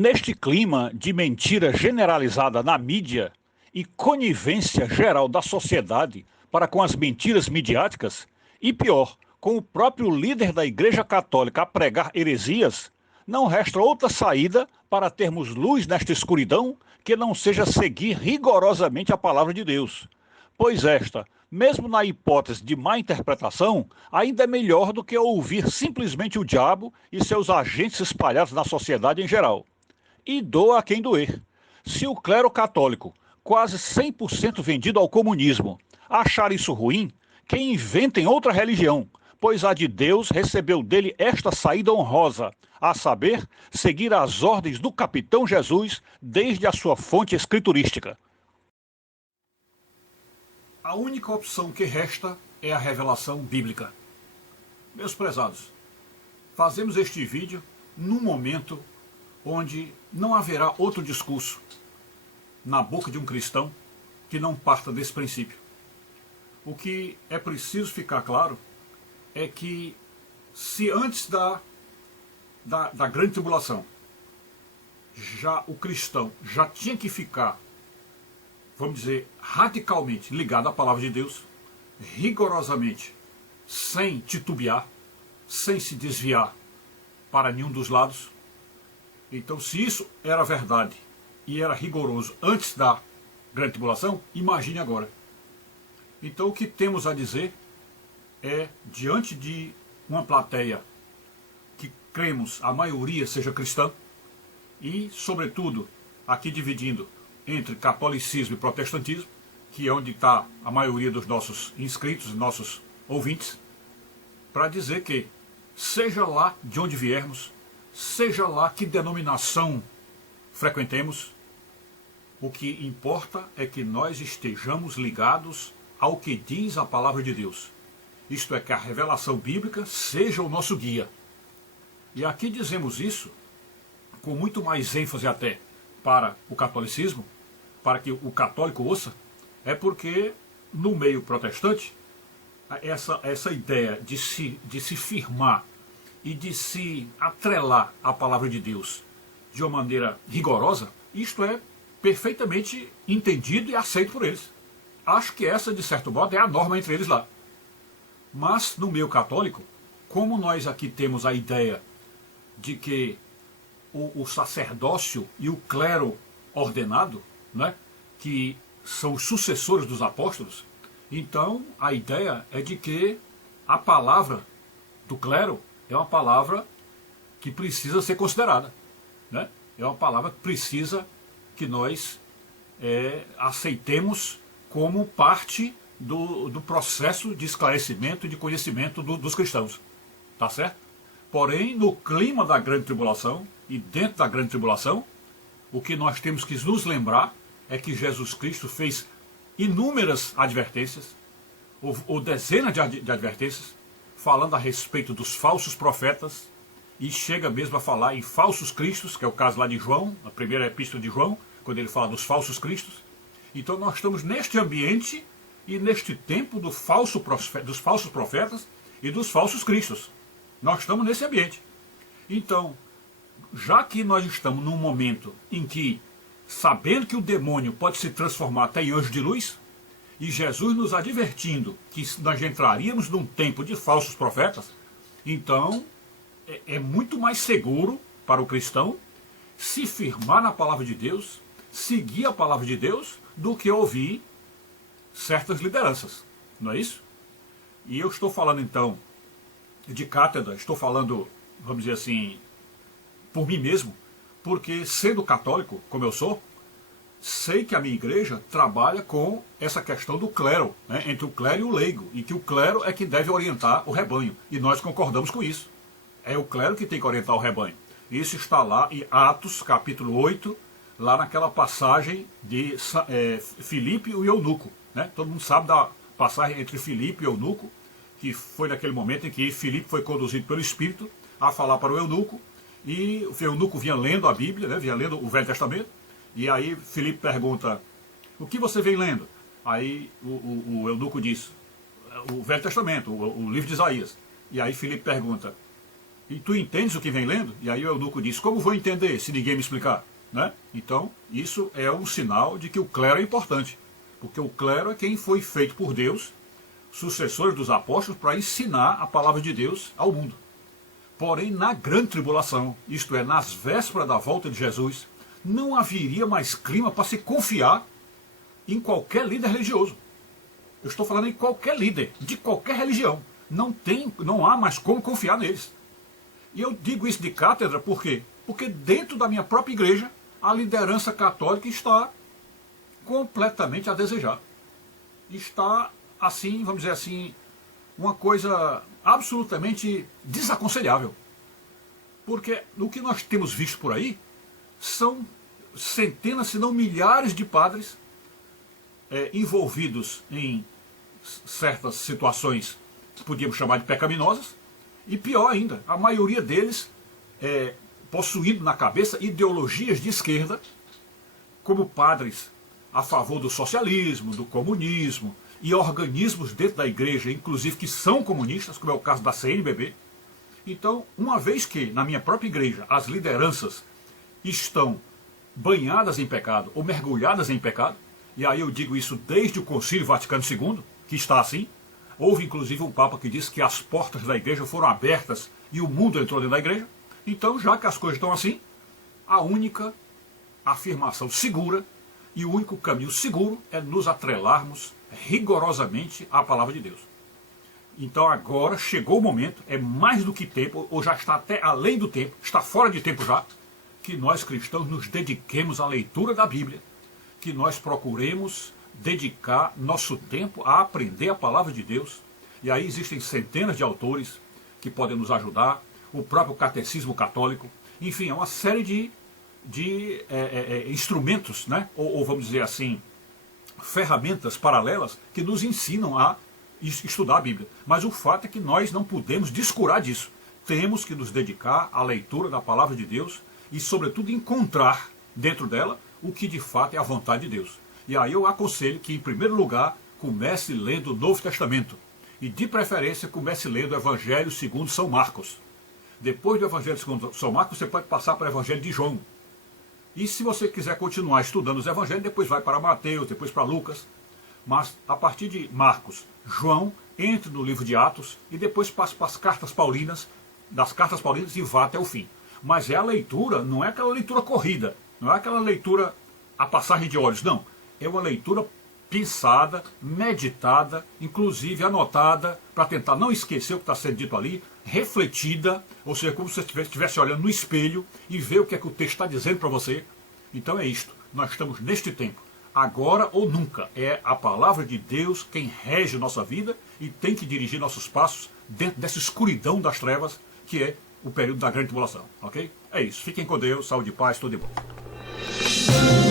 Neste clima de mentira generalizada na mídia e conivência geral da sociedade para com as mentiras midiáticas, e pior, com o próprio líder da Igreja Católica a pregar heresias, não resta outra saída para termos luz nesta escuridão que não seja seguir rigorosamente a palavra de Deus. Pois esta, mesmo na hipótese de má interpretação, ainda é melhor do que ouvir simplesmente o diabo e seus agentes espalhados na sociedade em geral. E doa a quem doer. Se o clero católico, quase 100% vendido ao comunismo, achar isso ruim, que inventem outra religião, pois a de Deus recebeu dele esta saída honrosa, a saber, seguir as ordens do capitão Jesus desde a sua fonte escriturística. A única opção que resta é a revelação bíblica. Meus prezados, fazemos este vídeo num momento onde não haverá outro discurso na boca de um cristão que não parta desse princípio. O que é preciso ficar claro é que se antes da grande tribulação já o cristão já tinha que ficar, vamos dizer, radicalmente ligado à palavra de Deus, rigorosamente, sem titubear, sem se desviar para nenhum dos lados. Então, se isso era verdade e era rigoroso antes da grande tribulação, imagine agora. Então, o que temos a dizer é, diante de uma plateia que cremos a maioria seja cristã, e, sobretudo, aqui dividindo entre catolicismo e protestantismo, que é onde está a maioria dos nossos inscritos, nossos ouvintes, para dizer que, seja lá de onde viermos, seja lá que denominação frequentemos, o que importa é que nós estejamos ligados ao que diz a palavra de Deus. Isto é, que a revelação bíblica seja o nosso guia. E aqui dizemos isso com muito mais ênfase até para o catolicismo, para que o católico ouça, é porque no meio protestante, essa ideia de se firmar e de se atrelar à palavra de Deus de uma maneira rigorosa, isto é perfeitamente entendido e aceito por eles. Acho que essa, de certo modo, é a norma entre eles lá. Mas, no meio católico, como nós aqui temos a ideia de que o sacerdócio e o clero ordenado, né, que são os sucessores dos apóstolos, então a ideia é de que a palavra do clero é uma palavra que precisa ser considerada, né? É uma palavra que precisa que nós aceitemos como parte do processo de esclarecimento e de conhecimento dos cristãos. Tá certo? Porém, no clima da grande tribulação e dentro da grande tribulação, o que nós temos que nos lembrar é que Jesus Cristo fez inúmeras advertências, ou dezenas de advertências, falando a respeito dos falsos profetas, e chega mesmo a falar em falsos cristos, que é o caso lá de João, a primeira epístola de João, quando ele fala dos falsos cristos. Então nós estamos neste ambiente e neste tempo dos falsos profetas e dos falsos cristos. Nós estamos nesse ambiente. Então, já que nós estamos num momento em que, sabendo que o demônio pode se transformar até em anjo de luz, e Jesus nos advertindo que nós entraríamos num tempo de falsos profetas, então é muito mais seguro para o cristão se firmar na palavra de Deus, seguir a palavra de Deus, do que ouvir certas lideranças. Não é isso? E eu estou falando então de cátedra, estou falando, vamos dizer assim, por mim mesmo, porque sendo católico, como eu sou, sei que a minha igreja trabalha com essa questão do clero, né, entre o clero e o leigo, e que o clero é que deve orientar o rebanho, e nós concordamos com isso. É o clero que tem que orientar o rebanho. Isso está lá em Atos, capítulo 8, lá naquela passagem de Filipe e o eunuco. Né? Todo mundo sabe da passagem entre Filipe e o eunuco, que foi naquele momento em que Filipe foi conduzido pelo Espírito a falar para o eunuco, e o eunuco vinha lendo a Bíblia, né? Vinha lendo o Velho Testamento, e aí Filipe pergunta, o que você vem lendo? Aí o eunuco diz, o Velho Testamento, o livro de Isaías. E aí Filipe pergunta, E tu entendes o que vem lendo? E aí o eunuco diz, como vou entender se ninguém me explicar? Né? Então, isso é um sinal de que o clero é importante. Porque o clero é quem foi feito por Deus, sucessores dos apóstolos, para ensinar a palavra de Deus ao mundo. Porém, na grande tribulação, isto é, nas vésperas da volta de Jesus, não haveria mais clima para se confiar em qualquer líder religioso. Eu estou falando em qualquer líder, de qualquer religião. Não há mais como confiar neles. E eu digo isso de cátedra por quê? Porque dentro da minha própria igreja, a liderança católica está completamente a desejar. Está, assim, vamos dizer assim, uma coisa absolutamente desaconselhável. Porque o que nós temos visto por aí são centenas, se não milhares de padres envolvidos em certas situações que podíamos chamar de pecaminosas, e pior ainda, a maioria deles possuindo na cabeça ideologias de esquerda, como padres a favor do socialismo, do comunismo, e organismos dentro da igreja, inclusive que são comunistas, como é o caso da CNBB. Então, uma vez que na minha própria igreja as lideranças estão banhadas em pecado ou mergulhadas em pecado, e aí eu digo isso desde o Concílio Vaticano II, que está assim. Houve inclusive um Papa que disse que as portas da igreja foram abertas e o mundo entrou dentro da igreja. Então, já que as coisas estão assim, a única afirmação segura e o único caminho seguro é nos atrelarmos rigorosamente à palavra de Deus. Então agora chegou o momento, é mais do que tempo, ou já está até além do tempo, está fora de tempo já, que nós cristãos nos dediquemos à leitura da Bíblia, que nós procuremos dedicar nosso tempo a aprender a palavra de Deus. E aí existem centenas de autores que podem nos ajudar, o próprio catecismo católico, enfim, é uma série de instrumentos, né? ou vamos dizer assim, ferramentas paralelas que nos ensinam a estudar a Bíblia. Mas o fato é que nós não podemos descurar disso. Temos que nos dedicar à leitura da palavra de Deus e, sobretudo, encontrar dentro dela o que de fato é a vontade de Deus. E aí eu aconselho que, em primeiro lugar, comece lendo o Novo Testamento. E, de preferência, comece lendo o Evangelho segundo São Marcos. Depois do Evangelho segundo São Marcos, você pode passar para o Evangelho de João. E se você quiser continuar estudando os Evangelhos, depois vai para Mateus, depois para Lucas. Mas, a partir de Marcos, João, entre no livro de Atos e depois passa para as cartas paulinas, das cartas paulinas e vá até o fim. Mas é a leitura, não é aquela leitura corrida, não é aquela leitura a passagem de olhos, não. É uma leitura pensada, meditada, inclusive anotada, para tentar não esquecer o que está sendo dito ali, refletida, ou seja, como se você estivesse olhando no espelho e ver o que é que o texto está dizendo para você. Então é isto, nós estamos neste tempo, agora ou nunca, é a palavra de Deus quem rege nossa vida e tem que dirigir nossos passos dentro dessa escuridão das trevas, que é o período da grande tribulação, ok? É isso, fiquem com Deus, saúde e paz, tudo de bom.